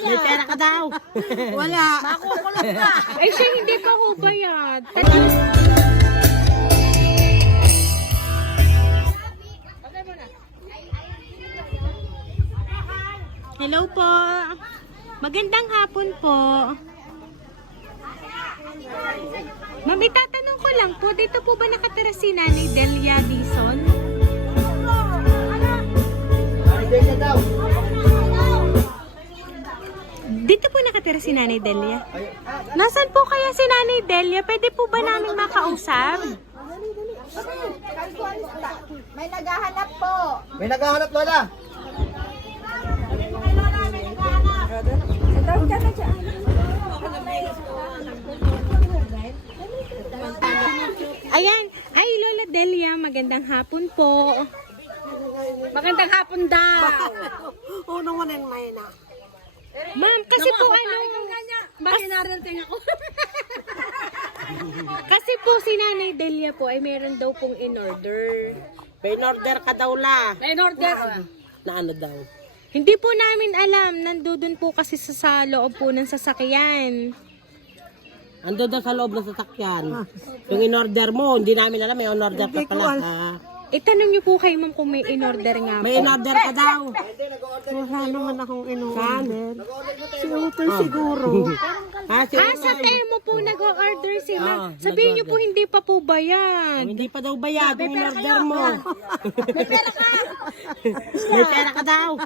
May pera ka daw. Wala. Makukulong ka. Ay, siya hindi pa ho bayad. Hello po. Magandang hapon po. Ma'am, itatanong ko lang po, dito po ba nakatira si Nanay Delia Dizon? Delia daw. Dito po nakatira si Nanay Delia. Nasaan po kaya si Nanay Delia? Pwede po ba namin makausap? May naghahanap po. May naghahanap lola. Ayan. Ay, Lola Delia, magandang hapon po. Magandang hapon daw. Unang wanan may na. Ma'am, kasi po ano... Bakit narating ako? Kasi po si Nanay Delia po ay meron daw pong in-order. May order ka daw la. May order. Na ano daw? Hindi po namin alam. Nandun po kasi sa loob po ng sasakyan. Ando daw sa loob ng sasakyan. Yung in-order mo, hindi namin alam. May in-order ka pala. Itanong niyo po kay ma'am kung may in-order nga po. May in-order ka daw. Wala naman akong in-order. Si Utol siguro. Sa Temo po nag-order si ma'am. Oo, Sabihin niyo po nag-order. hindi pa po bayad. Hindi pa daw bayad yung in-order mo. May pera ka daw.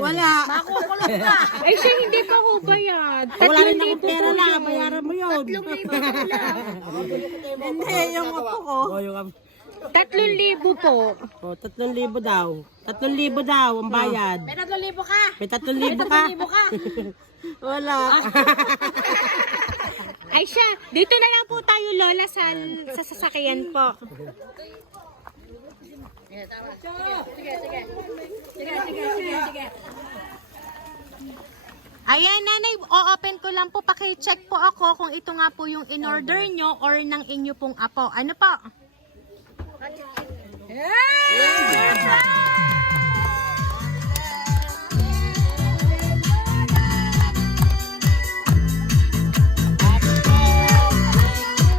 Wala. Makukulong ka. Ay, siya hindi pa po bayad. Wala rin 3,000 akong pera po la. yun. Bayaran mo yun. Hindi, yung apo ko. O, yung 3,000 po. O, 3,000 daw. 3,000 daw ang bayad. May 3,000 ka. May 3,000 ka. Wala. Ay siya, dito na lang po tayo Lola sa sasakyan po. Ayan, nanay, o-open ko lang po. Paki-check po ako kung ito nga po yung in-order nyo or ng inyo pong apo. Ano po?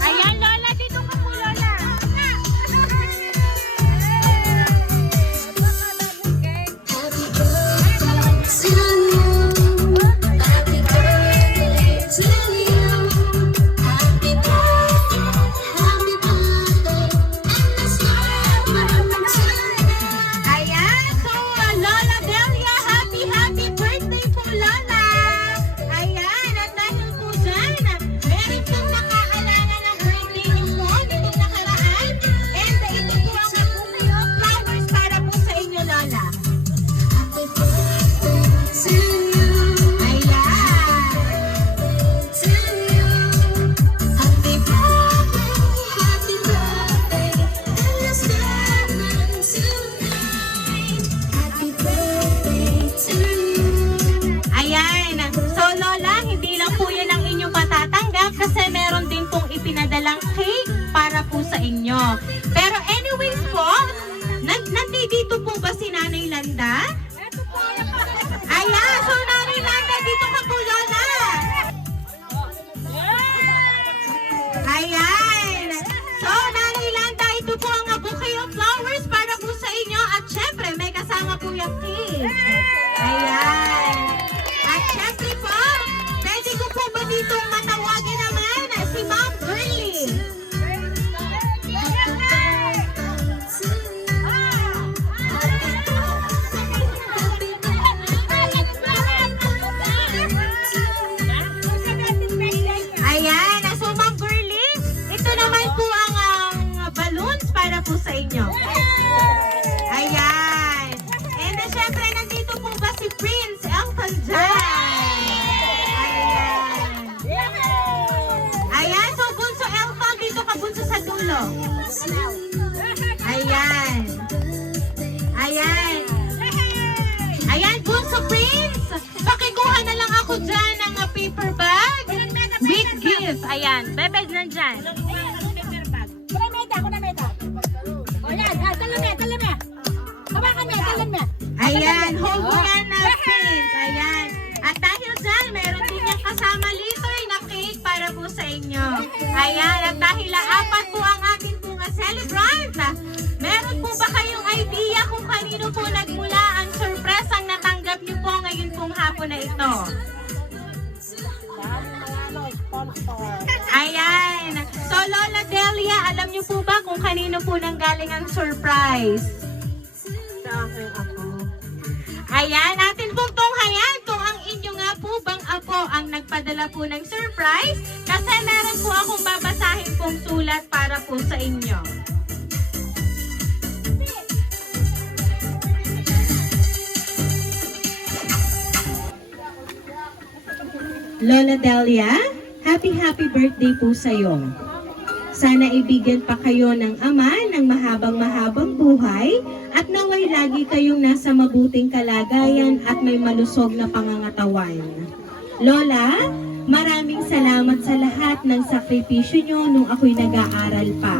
Ayan, Lola, dito ka po, Lola. Ayan, so Lola Delia, happy birthday po, Lola. Ayan, at dahil po dyan, meron pong nakaalala ng birthday niyo po nitong nakaraan. And ito po ang bouquet of flowers para po sa inyo, Lola. Ayan. So, Lola, hindi lang po yan ang inyong patatanggap kasi meron din pong ipinadalang cake para po sa inyo. Pero anyways po, nandito po ba si Nanay Landa? Ayan. So, Nanay Landa, dito ka po, Lola. Ayan. So, Nanay Landa, ito po ang bouquet of flowers para po sa inyo. At syempre, may kasama po yung cake. Ayan. At syempre po, pwede ko po ba ditong matawagin naman si Ma'am Girlie? Ayan. So Ma'am Girlie, ito naman po ang balloons para po sa inyo. Ayan. And then syempre, nandito po ba si Prince Elton John? Ayan. Ayan, so Bunso Elton, dito ka Bunso sa dulo. Ayan. Ayan. Ayan, Bunso Prince. Pakikuha na lang ako dyan ng paper bag with gift. Ayan, bebe nandyan. Ayan, hold mo yan na Prince. Ayan. At dahil dyan, inyo. Ayan, at dahil apat po ang ating pong celebrant, meron po ba kayong idea kung kanino po nagmula ang surpresang natanggap niyo po ngayon pong hapon na ito? Ayan. So, Lola Delia, alam niyo po ba kung kanino po nanggaling ang surprise? Sa aking ako. Ayan, natin pong tunghayan kung ang inyo nga po bang apo ang nagpadala po ng surprise kasi meron po akong babasahin pong sulat para po sa inyo. Lola Delia, happy birthday po sa'yo. Sana ibigyan pa kayo ng Ama ng mahabang buhay at naway lagi kayong nasa mabuting kalagayan at may malusog na pangangatawan. Lola, maraming salamat sa lahat ng sakripisyo nyo nung ako'y nag-aaral pa.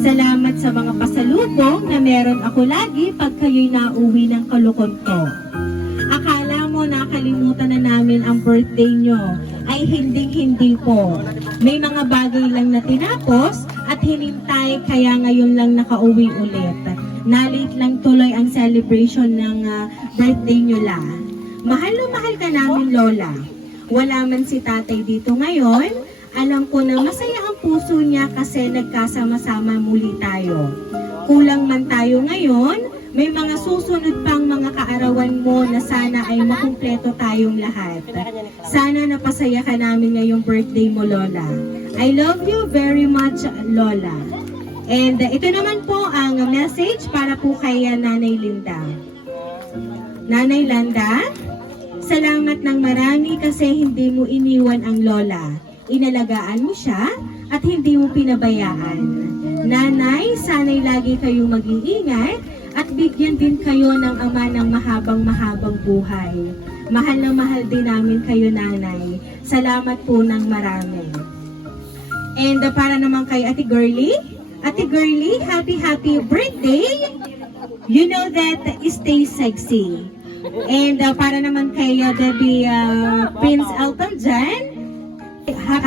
Salamat sa mga pasalubong na meron ako lagi pag kayo'y nauwi ng kalukon ko. Akala mo nakalimutan na namin ang birthday nyo, ay hindi po. May mga bagay lang na tinapos at hinintay kaya ngayon lang nakauwi ulit. Nalit lang tuloy ang celebration ng birthday nyo la. Mahal na mahal ka namin, Lola. Wala man si tatay dito ngayon, alam ko na masaya ang puso niya kasi nagkasama-sama muli tayo. Kulang man tayo ngayon, may mga susunod pang mga kaarawan mo na sana ay makumpleto tayong lahat. Sana napasaya ka namin ngayong birthday mo, Lola. I love you very much, Lola. And ito naman po ang message para po kay Nanay Linda. Nanay Landa, salamat ng marami kasi hindi mo iniwan ang Lola. Inalagaan mo siya at hindi mo pinabayaan. Nanay, sana'y lagi kayong mag-iingat at bigyan din kayo ng Ama ng mahabang buhay. Mahal na mahal din namin kayo, Nanay. Salamat po ng marami. And para naman kay Ate Girlie, happy birthday! You know that, stay sexy. And para naman kay Debbie Prince Elton John,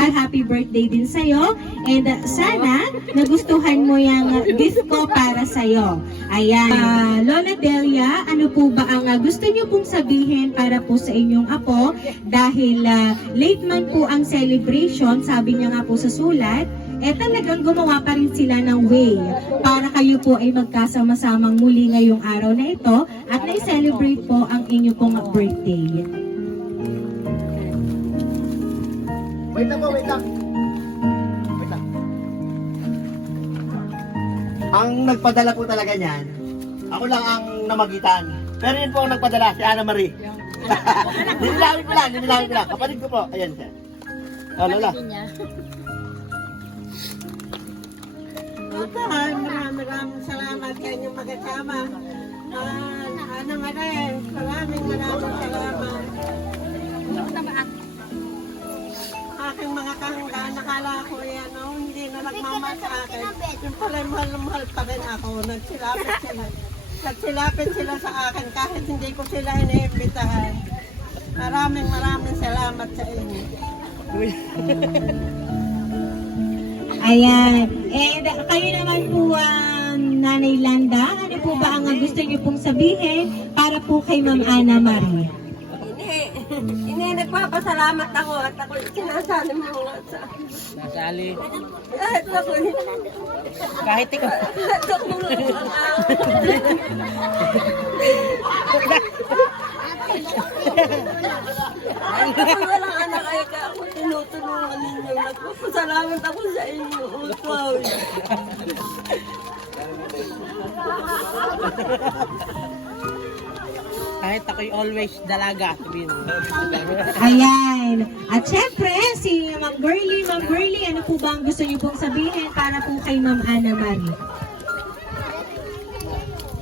happy birthday din sa'yo. And sana nagustuhan mo yung gift ko para sa'yo. Ayan. Lola Delia, ano po ba ang gusto niyo pong sabihin para po sa inyong apo? Dahil late man po ang celebration, sabi niya nga po sa sulat, talagang gumawa pa rin sila ng way para kayo po ay magkasama-samang muli ngayong araw na ito at na-celebrate po ang inyo pong birthday. Wait lang. Ang nagpadala po talaga niyan, ako lang ang namagitan. Pero yun po ang nagpadala, si Ana Marie. Dinilawin ko lang. Kapatid ko po. Ayan siya. Oh, Lola. Maraming salamat sa inyong magkasama. Maraming salamat. Aking mga kahanggaan, nakala ko hindi na nagmamahal sa akin. Yung pala mahal pa rin ako. Nagsilapit sila sa akin kahit hindi ko sila iniimbitahan. Maraming salamat sa inyo. Ayan. And kayo naman po, Nanay Landa, ano po ba ang gusto niyo pong sabihin para po kay Ma'am Ana Marie? Hindi, nagpapasalamat ako at ako sinasali mo sa... Nasali. Kahit ako, Kahit ikaw. kahit ako Ako walang anak ay kaya ako tinutulungan ninyo. Nagpapasalamat ako sa inyo. Wow. Kahit ako'y always dalaga. Sabihin. Ayan. At syempre, si Ma'am Girlie, ano po ba ang gusto niyo pong sabihin para po kay Ma'am Ana Marie?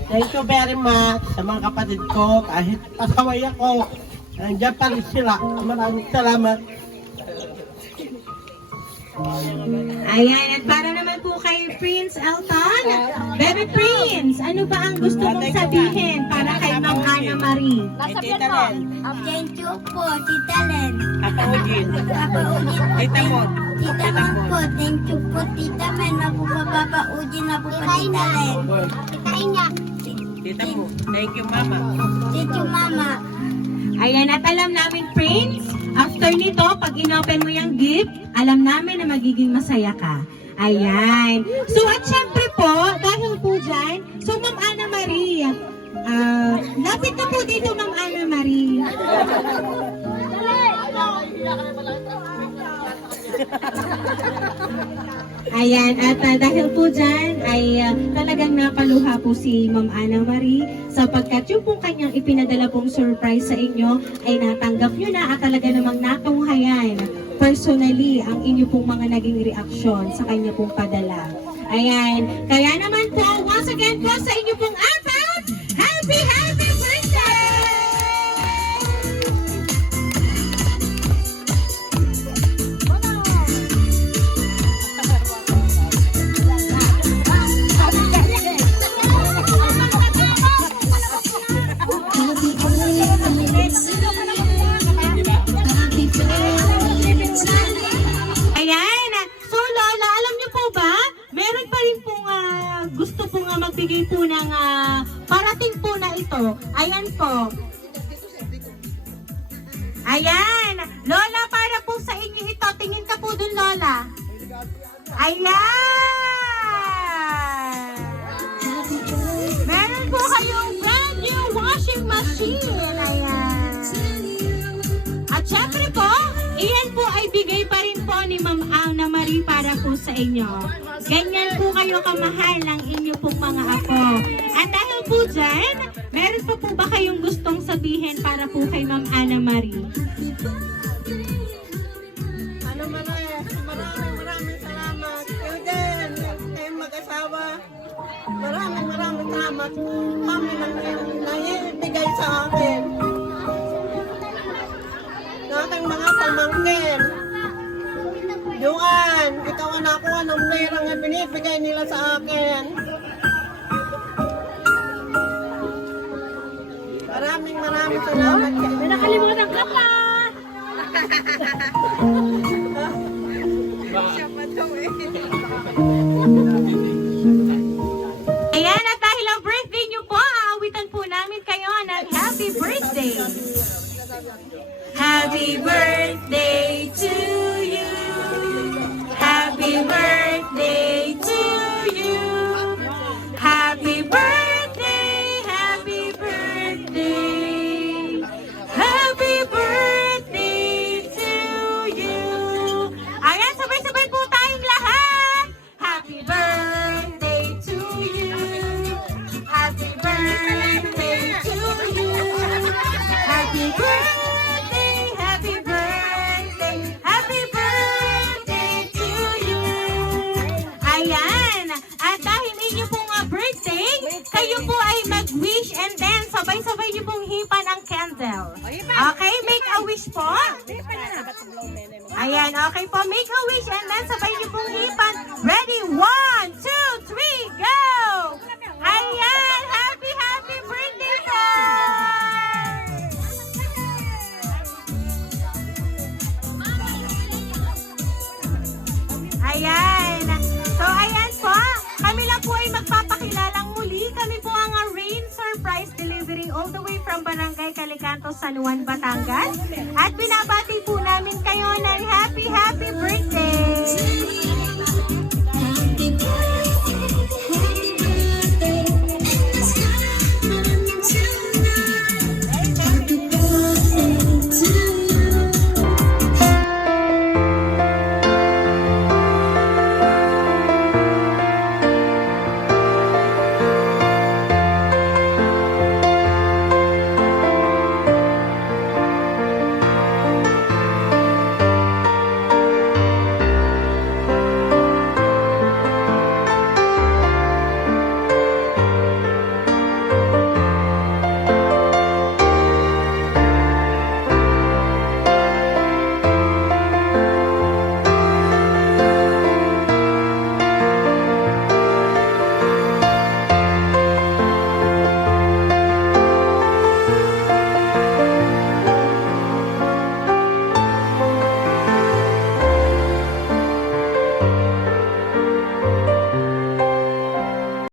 Thank you very much sa mga kapatid ko. Kahit pasaway ako, nandiyan pa rin sila. Maraming salamat. Ayan, at para naman po kay Prince Elton, Baby Prince, ano ba ang gusto mong sabihin para kay Ma'am Ana Marie? Tita Len. Thank you po, Tita Len. Ako Ujin. Ako ulit. Tita Mon. Tita Ma'am po, thank you po. Tita Mel, na po papapaudin na po pa Tita Len. Kitahin niya. Tita mo, thank you, Mama. Thank you, Mama. Ayan, at alam namin, Prince, after nito, pag inopen mo yung gift, alam namin na magiging masaya ka. Ayan. So, at syempre po, dahil po dyan, so Ma'am Ana Marie, lapit na po dito, Ma'am Ana Marie. Ayan, at dahil po dyan ay talagang napaluha po si Ma'am Ana Marie sapagkat yung pong kanyang ipinadala pong surprise sa inyo ay natanggap nyo na at talaga namang natunghayan personally ang inyo pong mga naging reaksyon sa kanya pong padala. Ayan, kaya naman po, once again po sa inyo pong apat, happy birthday! Ayan. So, Lola, alam niyo po ba, meron pa rin pong gusto po nga magbigay po ng parating po na ito. Ayan po. Ayan. Lola, para po sa inyo ito. Tingin ka po dun, Lola. Ayan. Meron po kayong brand new washing machine. Ayan. At syempre po, iyan po ay bigay pa rin po ni Ma'am Ana Marie para po sa inyo. Ganyan po kayo kamahal ng inyo pong mga apo. At dahil po dyan, meron pa po ba kayong gustong sabihin para po kay Ma'am Ana Marie? Ano man eh, maraming salamat. Kayo din, kayong mag-asawa. Maraming salamat. Kami lang yung naibigay sa akin. Ng aking mga pamangkin. Doon, ikaw ang nakuha ng perang na binibigay nila sa akin. Maraming salamat. May nakalimutan ka pa! Ayan, at dahil ang birthday niyo po, aawitan po namin kayo ng happy birthday! Happy birthday to you. Happy birthday to you. Happy birthday, happy birthday. Happy birthday to you. Ayan, sabay-sabay po tayong lahat. Happy birthday to you. Happy birthday to you. Happy birthday. Kayo po ay mag-wish and then sabay-sabay niyo pong hipan ang candle. Okay, make a wish po. Ayan, okay po, make a wish and then sabay niyo pong hipan. Ready? 1, 2, 3, go! Ayan, happy birthday po! Ayan. So, ayan po. Kami lang po ay magpapakilalang muli. Kami po ang Rain Surprise Delivery all the way from Barangay Calicanto, San Juan, Batangas. At binabati